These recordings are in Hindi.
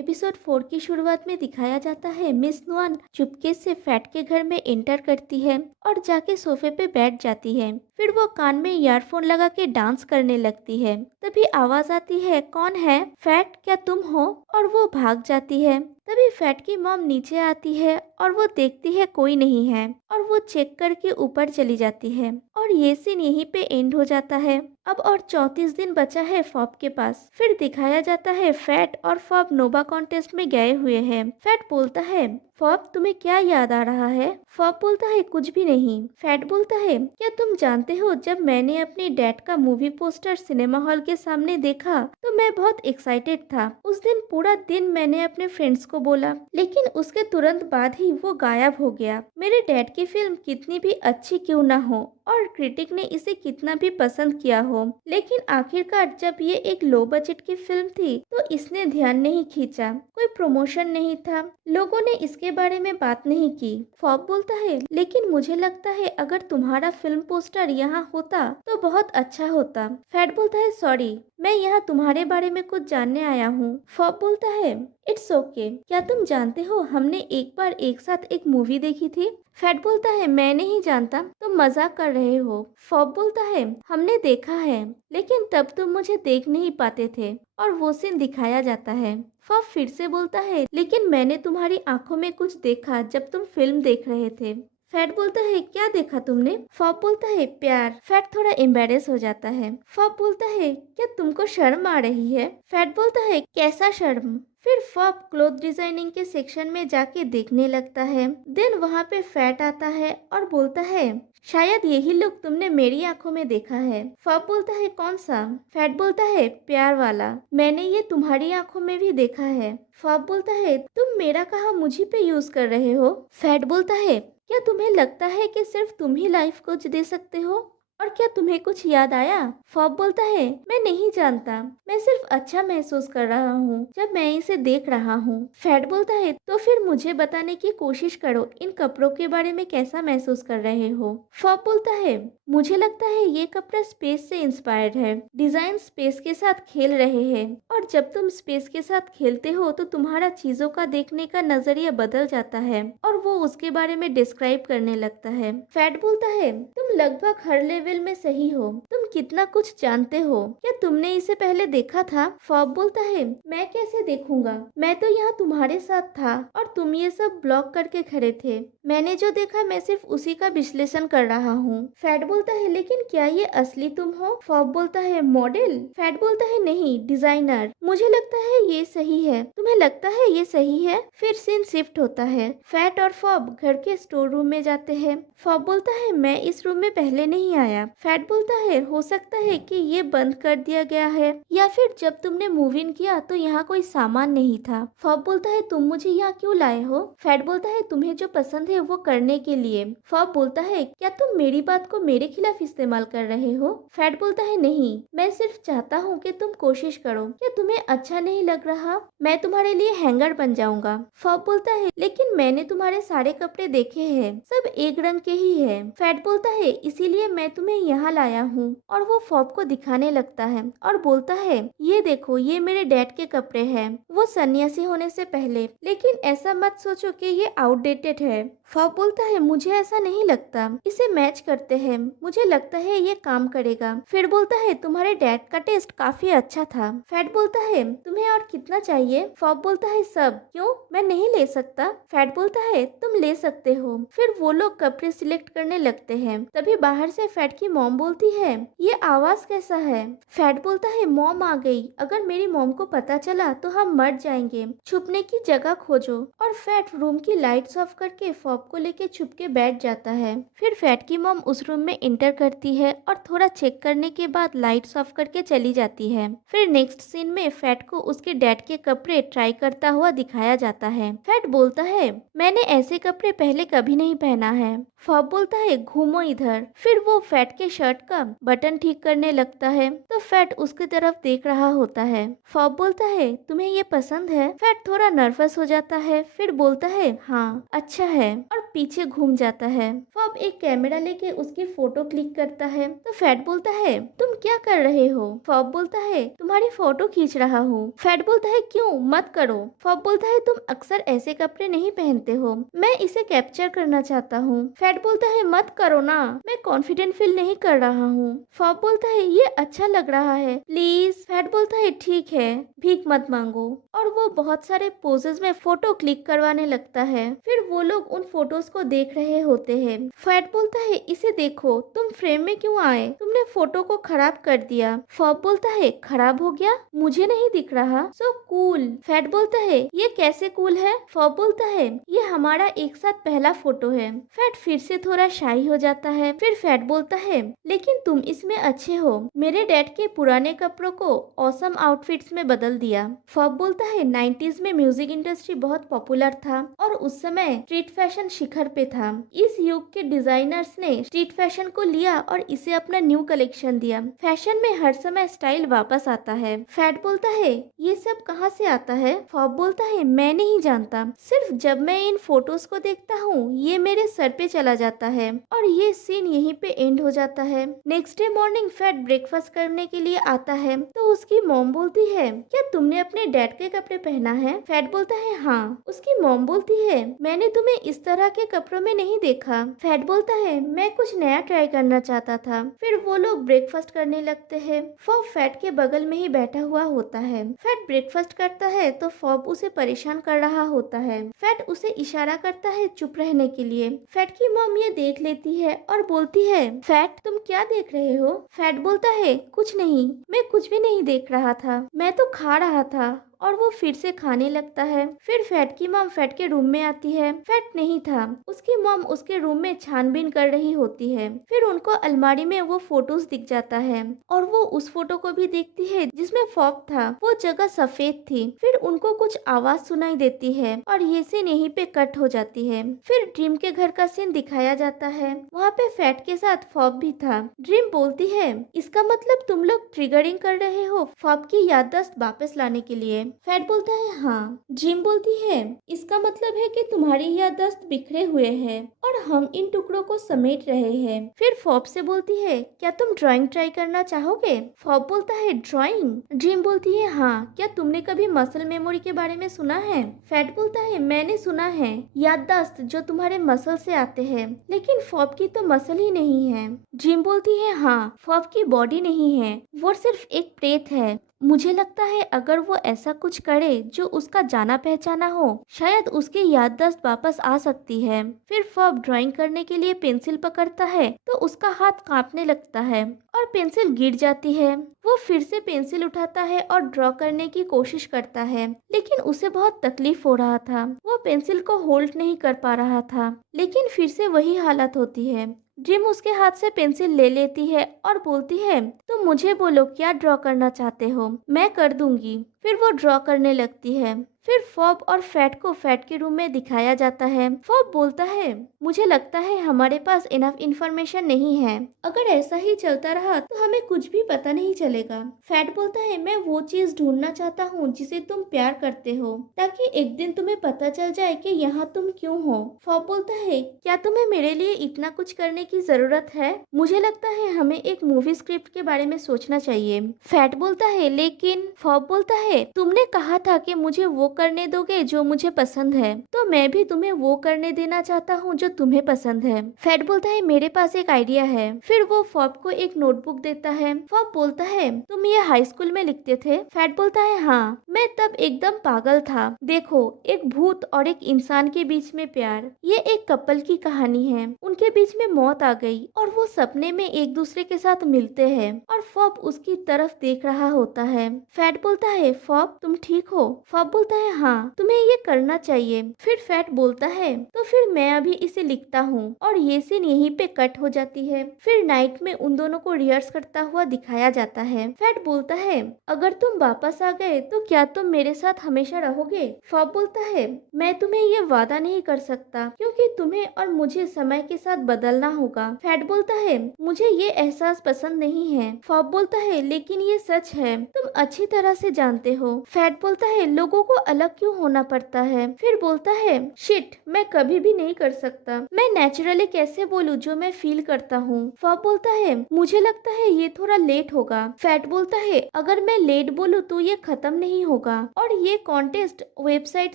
एपिसोड 4 की शुरुआत में दिखाया जाता है मिस नुआन चुपके से फैट के घर में एंटर करती है और जाके सोफे पे बैठ जाती है। फिर वो कान में ईयरफोन लगा के डांस करने लगती है। तभी आवाज आती है, कौन है? फैट, क्या तुम हो? और वो भाग जाती है। तभी फैट की मॉम नीचे आती है और वो देखती है कोई नहीं है और वो चेक करके ऊपर चली जाती है और ये सीन यहीं पे एंड हो जाता है। अब और 34 दिन बचा है फॉब के पास। फिर दिखाया जाता है फैट और फॉब नोबा कॉन्टेस्ट में गए हुए हैं। फैट बोलता है, फॉब तुम्हें क्या याद आ रहा है? फॉब बोलता है, कुछ भी नहीं। फैट बोलता है, क्या तुम जानते हो जब मैंने अपने डैड का मूवी पोस्टर सिनेमा हॉल के सामने देखा तो मैं बहुत एक्साइटेड था। उस दिन पूरा दिन मैंने अपने फ्रेंड्स को बोला, लेकिन उसके तुरंत बाद ही वो गायब हो गया। मेरे डैड की फिल्म कितनी भी अच्छी क्यों ना हो और क्रिटिक ने इसे कितना भी पसंद किया हो, लेकिन आखिरकार जब ये एक लो बजट की फिल्म थी तो इसने ध्यान नहीं खींचा। कोई प्रमोशन नहीं था, लोगों ने इसके बारे में बात नहीं की। फॉब बोलता है, लेकिन मुझे लगता है अगर तुम्हारा फिल्म पोस्टर यहाँ होता तो बहुत अच्छा होता। फैट बोलता है, सॉरी, मैं यहाँ तुम्हारे बारे में कुछ जानने आया हूँ। फॉब बोलता है, इट्स ओके। क्या तुम जानते हो हमने एक बार एक साथ एक मूवी देखी थी? फैट बोलता है, मैं नहीं जानता, तुम मजाक कर रहे हो। फॉब बोलता है, हमने देखा है, लेकिन तब तुम मुझे देख नहीं पाते थे। और वो सीन दिखाया जाता है। फॉब फिर से बोलता है, लेकिन मैंने तुम्हारी आंखों में कुछ देखा जब तुम फिल्म देख रहे थे। फैट बोलता है, क्या देखा तुमने? फॉब बोलता है, प्यार। फैट थोड़ा एम्बेरेस हो जाता है। फॉब बोलता है, क्या तुमको शर्म आ रही है? फैट बोलता है, कैसा शर्म? फिर फॉब क्लोथ डिजाइनिंग के सेक्शन में जाके देखने लगता है। देन वहाँ पे फैट आता है और बोलता है, शायद यही लुक तुमने मेरी आंखों में देखा है। फॉब बोलता है, कौन सा? फैट बोलता है, प्यार वाला। मैंने ये तुम्हारी आंखों में भी देखा है। फॉब बोलता है, तुम मेरा कहा मुझी पे यूज कर रहे हो? फैट बोलता है, क्या तुम्हें लगता है कि सिर्फ तुम ही लाइफ कोच दे सकते हो? और क्या तुम्हें कुछ याद आया? फॉब बोलता है, मैं नहीं जानता, मैं सिर्फ अच्छा महसूस कर रहा हूँ जब मैं इसे देख रहा हूँ। फैट बोलता है, तो फिर मुझे बताने की कोशिश करो इन कपड़ों के बारे में कैसा महसूस कर रहे हो। फॉब बोलता है, मुझे लगता है ये कपड़ा स्पेस से इंस्पायर्ड है। डिजाइन स्पेस के साथ खेल रहे हैं और जब तुम स्पेस के साथ खेलते हो तो तुम्हारा चीजों का देखने का नजरिया बदल जाता है और वो उसके बारे में डिस्क्राइब करने लगता है। फैट बोलता है, तुम लगभग हर लेवल में सही हो, तुम कितना कुछ जानते हो। क्या तुमने इसे पहले देखा था? फॉब बोलता है, मैं कैसे देखूंगा, मैं तो यहाँ तुम्हारे साथ था और तुम ये सब ब्लॉक करके खड़े थे। मैंने जो देखा मैं सिर्फ उसी का विश्लेषण कर रहा हूँ। फैट बोलता है, लेकिन क्या ये असली तुम हो? फॉब बोलता है, मॉडल। फैट बोलता है, नहीं, डिजाइनर। मुझे लगता है ये सही है, तुम्हें लगता है ये सही है? फिर सीन शिफ्ट होता है। फैट और फॉब घर के स्टोर रूम में जाते हैं। फॉब बोलता है, मैं इस रूम में पहले नहीं आया। फैट बोलता है, हो सकता है कि ये बंद कर दिया गया है या फिर जब तुमने मूव इन किया तो यहाँ कोई सामान नहीं था। फॉब बोलता है, तुम मुझे यहाँ क्यों लाए हो? फैट बोलता है, तुम्हें जो पसंद है वो करने के लिए। फॉब बोलता है, क्या तुम मेरी बात को मेरे खिलाफ इस्तेमाल कर रहे हो? फैट बोलता है, नहीं, मैं सिर्फ चाहता हूँ कि तुम कोशिश करो। क्या तुम्हें अच्छा नहीं लग रहा? मैं तुम्हारे लिए हैंगर बन जाऊंगा। फॉब बोलता है, लेकिन मैंने तुम्हारे सारे कपड़े देखे हैं, सब एक रंग के ही है। फैट बोलता है, इसीलिए मैं तुम्हें यहाँ लाया हूँ। और वो फॉब को दिखाने लगता है और बोलता है, ये देखो, ये मेरे डैड के कपड़े हैं, वो सन्यासी होने से पहले, लेकिन ऐसा मत सोचो कि ये आउटडेटेड है। फॉब बोलता है, मुझे ऐसा नहीं लगता, इसे मैच करते हैं, मुझे लगता है ये काम करेगा। फिर बोलता है, तुम्हारे डैड का टेस्ट काफी अच्छा था। फैट बोलता है, तुम्हें और कितना चाहिए? फॉब बोलता है, सब। क्यों, मैं नहीं ले सकता? फैट बोलता है, तुम ले सकते हो। फिर वो लोग कपड़े सिलेक्ट करने लगते हैं। तभी बाहर से फैट की मॉम बोलती है, ये आवाज कैसा है? फैट बोलता है, मॉम आ गई, अगर मेरी मॉम को पता चला तो हम मर जाएंगे, छुपने की जगह खोजो। और फैट रूम की लाइट्स ऑफ करके फॉब को लेके छुप के बैठ जाता है। फिर फैट की मॉम उस रूम में एंटर करती है और थोड़ा चेक करने के बाद लाइट्स ऑफ करके चली जाती है। फिर नेक्स्ट सीन में फैट को उसके डैड के कपड़े ट्राई करता हुआ दिखाया जाता है। फैट बोलता है, मैंने ऐसे कपड़े पहले कभी नहीं पहना है। फॉब बोलता है, घूमो इधर। फिर वो फैट के शर्ट का बटन ठीक करने लगता है तो फैट उसकी तरफ देख रहा होता है। फॉब बोलता है, तुम्हें ये पसंद है? फैट थोड़ा नर्वस हो जाता है, फिर बोलता है, हाँ, अच्छा है। और पीछे घूम जाता है। फॉब एक कैमरा लेके उसकी फोटो क्लिक करता है तो फैट बोलता है, तुम क्या कर रहे हो? फॉब बोलता है, तुम्हारी फोटो खींच रहा हूँ। फैट बोलता है, क्यों? मत करो। फॉब बोलता है, तुम अक्सर ऐसे कपड़े नहीं पहनते हो, मैं इसे कैप्चर करना चाहता हूँ। फैट बोलता है, मत करो ना, मैं कॉन्फिडेंट फील नहीं कर रहा हूँ। फॉब बोलता है, ये अच्छा लग रहा है, प्लीज। फैट बोलता है, ठीक है, भीख मत मांगो। और वो बहुत सारे पोजेस में फोटो क्लिक करवाने लगता है। फिर वो लोग उन फोटोज को देख रहे होते हैं। फैट बोलता है, इसे देखो, तुम फ्रेम में क्यों आए? तुमने फोटो को खराब कर दिया। फॉब बोलता है, खराब हो गया? मुझे नहीं दिख रहा। So cool. फैट बोलता है, ये कैसे कूल है? फॉब बोलता है, ये हमारा एक साथ पहला फोटो है। फैट फिर से थोड़ा शाई हो जाता है। फिर फैट बोलता है, लेकिन तुम इसमें अच्छे हो, मेरे डैड के पुराने कपड़ों को ऑसम आउटफिट्स में बदल दिया। फॉब बोलता है, 90s में म्यूजिक इंडस्ट्री बहुत पॉपुलर था और उस समय स्ट्रीट फैशन शिखर पे था। इस युग के डिजाइनर्स ने स्ट्रीट फैशन को लिया और इसे अपना न्यू कलेक्शन दिया। फैशन में हर समय स्टाइल वापस आता है। फैट बोलता है, ये सब कहाँ से आता है? फॉब बोलता है, मैं नहीं जानता, सिर्फ जब मैं इन फोटोज को देखता हूँ ये मेरे सर पे चला जाता है। और ये सीन यहीं पे एंड हो जाता है। Next day morning fat breakfast करने के लिए आता है तो उसकी मॉम बोलती है, क्या तुमने अपने डैड के कपड़े पहना है? फैट बोलता है, हाँ। उसकी मॉम बोलती है, मैंने तुम्हें इस तरह के कपड़ों में नहीं देखा। फैट बोलता है, मैं कुछ नया ट्राई करना चाहता था। फिर वो लोग ब्रेकफास्ट करने लगते हैं। फॉब फैट के बगल में ही बैठा हुआ होता है। फैट ब्रेकफास्ट करता है तो फॉब उसे परेशान कर रहा होता है। फैट उसे इशारा करता है चुप रहने के लिए। फैट की मॉम ये देख लेती है और बोलती है, फैट तुम क्या देख रहे हो? फैट बोलता है, कुछ नहीं, मैं कुछ भी नहीं देख रहा था, मैं तो खा रहा था। और वो फिर से खाने लगता है। फिर फैट की मॉम फैट के रूम में आती है। फैट नहीं था। उसकी मॉम उसके रूम में छानबीन कर रही होती है। फिर उनको अलमारी में वो फोटोज दिख जाता है और वो उस फोटो को भी देखती है जिसमें फॉब था। वो जगह सफेद थी। फिर उनको कुछ आवाज सुनाई देती है और ये सीन यहीं पे कट हो जाती है। फिर ड्रीम के घर का सीन दिखाया जाता है। वहाँ पे फैट के साथ फॉब भी था। ड्रीम बोलती है, इसका मतलब तुम लोग ट्रिगरिंग कर रहे हो फॉब की याददाश्त वापस लाने के लिए। फैट बोलता है, हाँ। ड्रीम बोलती है, इसका मतलब है कि तुम्हारी याददाश्त बिखरे हुए है और हम इन टुकड़ों को समेट रहे हैं। फिर फॉब से बोलती है, क्या तुम ड्राइंग ट्राई करना चाहोगे? फॉब बोलता है, ड्राइंग? ड्रीम बोलती है, हाँ। क्या तुमने कभी मसल मेमोरी के बारे में सुना है? फैट बोलता है, मैंने सुना है, याददाश्त जो तुम्हारे मसल से आते हैं, लेकिन फॉब की तो मसल ही नहीं है। ड्रीम बोलती है, हाँ, फॉब की बॉडी नहीं है, वो सिर्फ एक प्रेत है। मुझे लगता है अगर वो ऐसा कुछ करे जो उसका जाना पहचाना हो, शायद उसकी याददाश्त वापस आ सकती है। फिर फॉब ड्राइंग करने के लिए पेंसिल पकड़ता है तो उसका हाथ कांपने लगता है और पेंसिल गिर जाती है। वो फिर से पेंसिल उठाता है और ड्रॉ करने की कोशिश करता है, लेकिन उसे बहुत तकलीफ हो रहा था। वो पेंसिल को होल्ड नहीं कर पा रहा था, लेकिन फिर से वही हालत होती है। ड्रीम उसके हाथ से पेंसिल ले लेती है और बोलती है, तुम मुझे बोलो क्या ड्रॉ करना चाहते हो, मैं कर दूंगी। फिर वो ड्रॉ करने लगती है। फिर फॉब और फैट को फैट के रूम में दिखाया जाता है। फॉब बोलता है, मुझे लगता है हमारे पास इनफ इंफॉर्मेशन नहीं है, अगर ऐसा ही चलता रहा तो हमें कुछ भी पता नहीं चलेगा। फैट बोलता है, मैं वो चीज ढूंढना चाहता हूँ जिसे तुम प्यार करते हो, ताकि एक दिन तुम्हें पता चल जाए कि यहाँ तुम क्यों हो। फॉब बोलता है, क्या तुम्हें मेरे लिए इतना कुछ करने की जरूरत है? मुझे लगता है हमें एक मूवी स्क्रिप्ट के बारे में सोचना चाहिए। फैट बोलता है, लेकिन। फॉब बोलता है, तुमने कहा था कि मुझे वो करने दोगे जो मुझे पसंद है, तो मैं भी तुम्हें वो करने देना चाहता हूँ जो तुम्हें पसंद है। फैट बोलता है, मेरे पास एक आइडिया है। फिर वो फॉब को एक नोटबुक देता है। फॉब बोलता है, तुम ये हाई स्कूल में लिखते थे? फैट बोलता है, हाँ, मैं तब एकदम पागल था। देखो, एक भूत और एक इंसान के बीच में प्यार, ये एक कपल की कहानी है। उनके बीच में मौत आ गई और वो सपने में एक दूसरे के साथ मिलते हैं और फॉब उसकी तरफ देख रहा होता है। फैट बोलता है, फॉब तुम ठीक हो? फॉब बोलता है, हाँ, तुम्हें ये करना चाहिए। फिर फैट बोलता है, तो फिर मैं अभी इसे लिखता हूँ। और ये सीन यहीं पे कट हो जाती है। फिर नाइट में उन दोनों को रिहर्स करता हुआ दिखाया जाता है। फैट बोलता है, अगर तुम वापस आ गए तो क्या तुम मेरे साथ हमेशा रहोगे? फॉब बोलता है, मैं तुम्हें ये वादा नहीं कर सकता, क्योंकि तुम्हें और मुझे समय के साथ बदलना होगा। फैट बोलता है, मुझे ये एहसास पसंद नहीं है। फॉब बोलता है, लेकिन ये सच है, तुम अच्छी तरह से जानते हो। फैट बोलता है, लोगों को अलग क्यों होना पड़ता है। फिर बोलता है शिट, मैं कभी भी नहीं कर सकता। मैं नेचुरली कैसे बोलूं जो मैं फील करता हूँ। फॉब बोलता है मुझे लगता है ये थोड़ा लेट होगा। फैट बोलता है अगर मैं लेट बोलूं तो ये खत्म नहीं होगा। और ये कॉन्टेस्ट वेबसाइट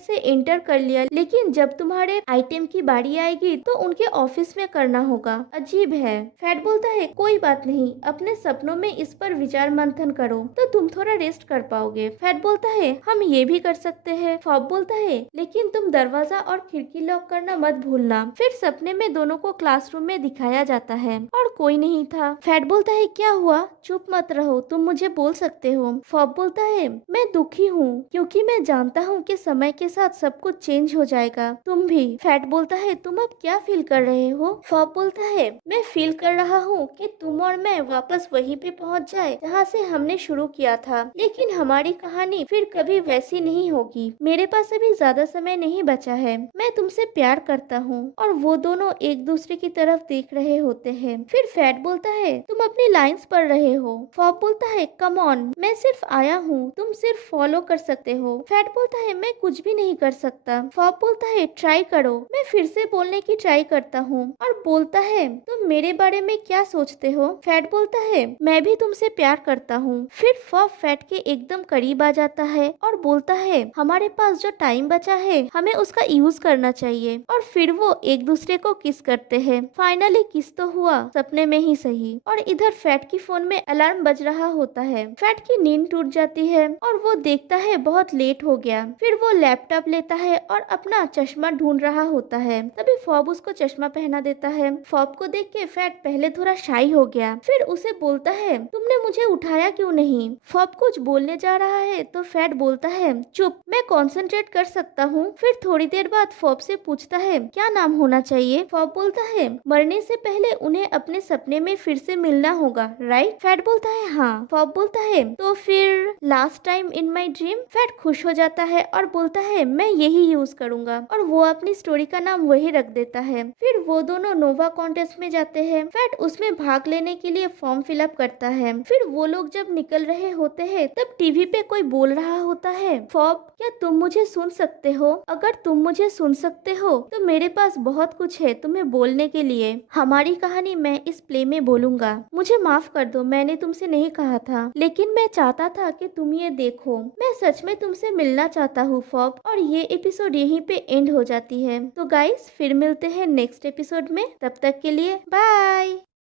से एंटर कर लिया, लेकिन जब तुम्हारे आइटम की बारी आएगी तो उनके ऑफिस में करना होगा। अजीब है। फैट बोलता है कोई बात नहीं, अपने सपनों में इस पर विचार मंथन करो तो तुम थोड़ा रेस्ट कर पाओगे। फैट बोलता है हम ये भी कर सकते हैं। फॉब बोलता है लेकिन तुम दरवाजा और खिड़की लॉक करना मत भूलना। फिर सपने में दोनों को क्लासरूम में दिखाया जाता है और कोई नहीं था। फैट बोलता है क्या हुआ, चुप मत रहो, तुम मुझे बोल सकते हो। फॉब बोलता है मैं दुखी हूँ क्योंकि मैं जानता हूँ कि समय के साथ सब कुछ चेंज हो जाएगा, तुम भी। फैट बोलता है तुम अब क्या फील कर रहे हो। फॉब बोलता है मैं फील कर रहा हूँ कि तुम और मैं वापस वहीं पे पहुँच जाए जहाँ से हमने शुरू किया था, लेकिन हमारी कहानी फिर कभी वैसी नहीं होगी। मेरे पास अभी ज्यादा समय नहीं बचा है, मैं तुमसे प्यार करता हूँ। और वो दोनों एक दूसरे की तरफ देख रहे होते हैं। फिर फैट बोलता है तुम अपनी लाइंस पढ़ रहे हो। फॉब बोलता है कम ऑन, मैं सिर्फ आया हूँ, तुम सिर्फ फॉलो कर सकते हो। फैट बोलता है मैं कुछ भी नहीं कर सकता। फॉब बोलता है ट्राई करो। मैं फिर से बोलने की ट्राई करता हूँ और बोलता है तुम मेरे बारे में क्या सोचते हो। फैट बोलता है मैं भी तुमसे प्यार करता हूँ। फिर फॉब फैट के एकदम करीब आ जाता है और बोलता है हमारे पास जो टाइम बचा है हमें उसका यूज करना चाहिए। और फिर वो एक दूसरे को किस करते हैं। फाइनली किस तो हुआ, सपने में ही सही। और इधर फैट की फोन में अलार्म बज रहा होता है। फैट की नींद टूट जाती है और वो देखता है बहुत लेट हो गया। फिर वो लैपटॉप लेता है और अपना चश्मा ढूंढ रहा होता है। तभी फॉब उसको चश्मा पहना देता है। फॉब को देख के फैट पहले थोड़ा शाई हो गया, फिर उसे बोलता है तुमने मुझे उठाया क्यों नहीं। फॉब कुछ बोलने जा रहा है तो फैट बोलता है चुप, मैं कंसंट्रेट कर सकता हूँ। फिर थोड़ी देर बाद फॉब से पूछता है क्या नाम होना चाहिए। फॉब बोलता है मरने से पहले उन्हें अपने सपने में फिर से मिलना होगा, राइट। फैट बोलता है हाँ। फॉब बोलता है तो फिर last time in my dream. Fat खुश हो जाता है और बोलता है मैं यही यूज करूंगा, और वो अपनी स्टोरी का नाम वही रख देता है। फिर वो दोनों नोवा कॉन्टेस्ट में जाते हैं। फैट उसमें भाग लेने के लिए फॉर्म फिलअप करता है। फिर वो लोग जब निकल रहे होते हैं तब टीवी पे कोई बोल रहा होता है फॉब क्या तुम मुझे सुन सकते हो। अगर तुम मुझे सुन सकते हो तो मेरे पास बहुत कुछ है तुम्हें बोलने के लिए। हमारी कहानी मैं इस प्ले में बोलूंगा। मुझे माफ कर दो, मैंने तुमसे नहीं कहा था, लेकिन मैं चाहता था कि तुम ये देखो। मैं सच में तुमसे मिलना चाहता हूँ फॉब। और ये एपिसोड यहीं पे एंड हो जाती है। तो गाइस फिर मिलते हैं नेक्स्ट एपिसोड में, तब तक के लिए बाय।